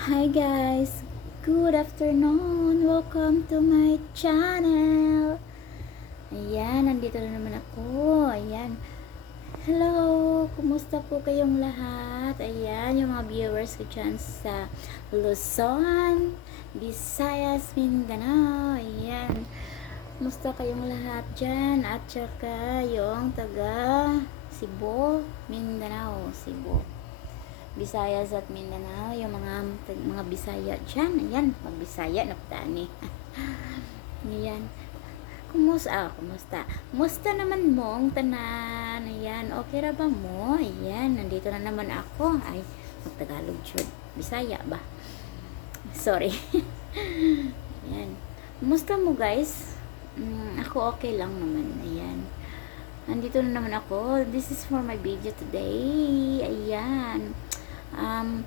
Hi guys, good afternoon. Welcome to my channel. Ayan, nandito na naman ako. Ayan. Hello, kumusta po kayong lahat? Ayan, yung mga viewers ko dyan sa Luzon, Visayas, Mindanao. Ayan. Kumusta kayong lahat dyan? At saka yung taga Cebu, Mindanao, Cebu. Visayas at Mindanao, yung mga mga Bisaya dyan. Ayan, mag Bisaya na tani. Ayan. Kumusta? Ah, kumusta? Kumusta naman mong tanan? Ayan, okay ra ba mo? Ayan, nandito na naman ako. Ay, magtagalog jud. Bisaya ba? Sorry. Ayan. Kumusta mo guys? Mm, ako okay lang naman. Ayan. Nandito na naman ako. This is for my video today. Ayan. Um,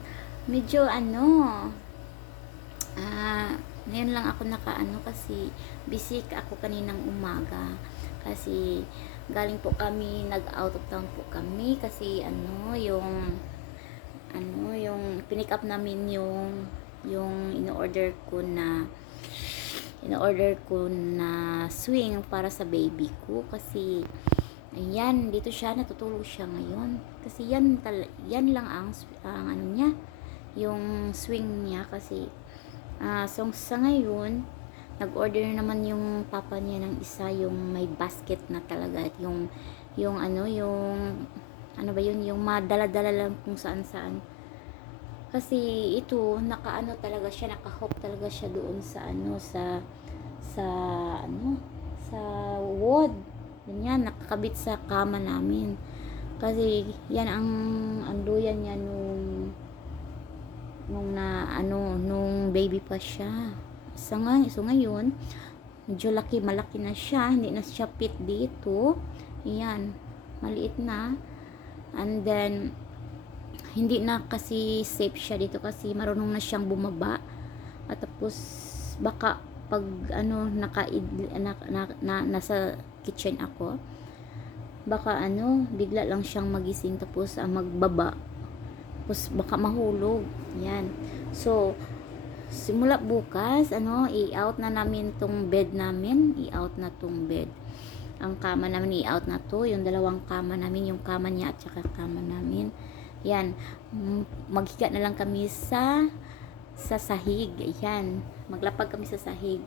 medyo ano, ah, ngayon lang ako nakaano kasi busy ako kaninang umaga. Kasi galing po kami, nag out of town po kami kasi ano, yung ano, yung pinick up namin yung yung in-order ko na in-order ko na swing para sa baby ko kasi ayan dito siya natutulog siya ngayon. Kasi yan tal yan lang ang ang ano niya yung swing niya. Kasi ah so sa ngayon nag-order naman yung papa niya ng isa yung may basket na talaga. At yung yung ano yung ano ba yun? Yung madala-dala lang kung saan-saan. Kasi ito nakaano talaga siya nakahook talaga siya doon sa ano sa sa ano sa wood ganyan nakakabit sa kama namin. Kasi yan ang anduyan niya nung nung na ano nung baby pa siya. Sa nga, so ngayon medyo laki malaki na siya. Hindi na siya fit dito. Yan maliit na. And then hindi na kasi safe siya dito kasi marunong na siyang bumaba. At tapos baka pag ano naka, na, na, na, nasa kitchen ako baka ano bigla lang siyang magising tapos ah, magbaba. Tapos baka mahulog yan. So simula bukas ano i-out na namin tong bed namin i-out na tong bed. Ang kama namin i-out na to yung dalawang kama namin yung kama niya at saka kama namin. Yan maghiga na lang kami sa sa sahig yan maglapag kami sa sahig.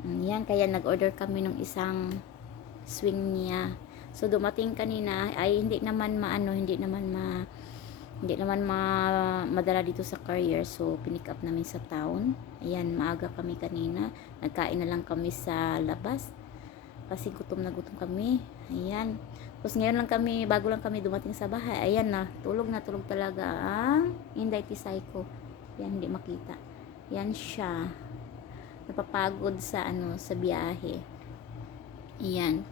Mm, yan kaya nag-order kami ng isang swing niya. So dumating kanina ay hindi naman maano hindi naman ma hindi naman ma, madala dito sa courier. So pinick up namin sa town. Ayan maaga kami kanina. Nagkain na lang kami sa labas. Kasi gutom na gutom kami. Ayan. Tapos ngayon lang kami bago lang kami dumating sa bahay. Ayan na tulog na tulog talaga ang Inday Tisay ko yan hindi makita. Yan siya. Napapagod sa ano sa biyahe. Ayan.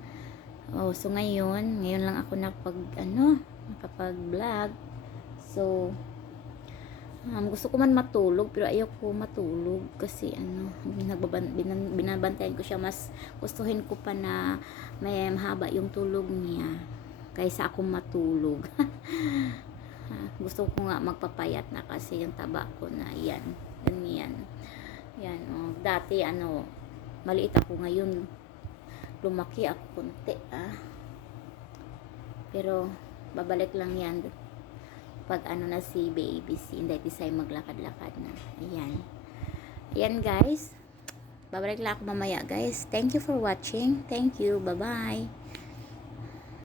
Oh so ngayon ngayon lang ako nakapag ano nakapag vlog So, um, gusto ko man matulog, pero ayoko matulog kasi ano, binabantayan ko siya. Mas gustuhin ko pa na may mahaba yung tulog niya kaysa ako matulog. Ah, gusto ko nga magpapayat na kasi yung taba ko na yan. Ganyan. Yan. Oh. Dati ano, maliit ako ngayon. Lumaki ako konti. Ah. Pero, babalik lang yan pag ano na si baby si Inday Tisay maglakad-lakad na. Ayan. Ayan guys. Babalik lang ako mamaya guys. Thank you for watching. Thank you. Bye-bye.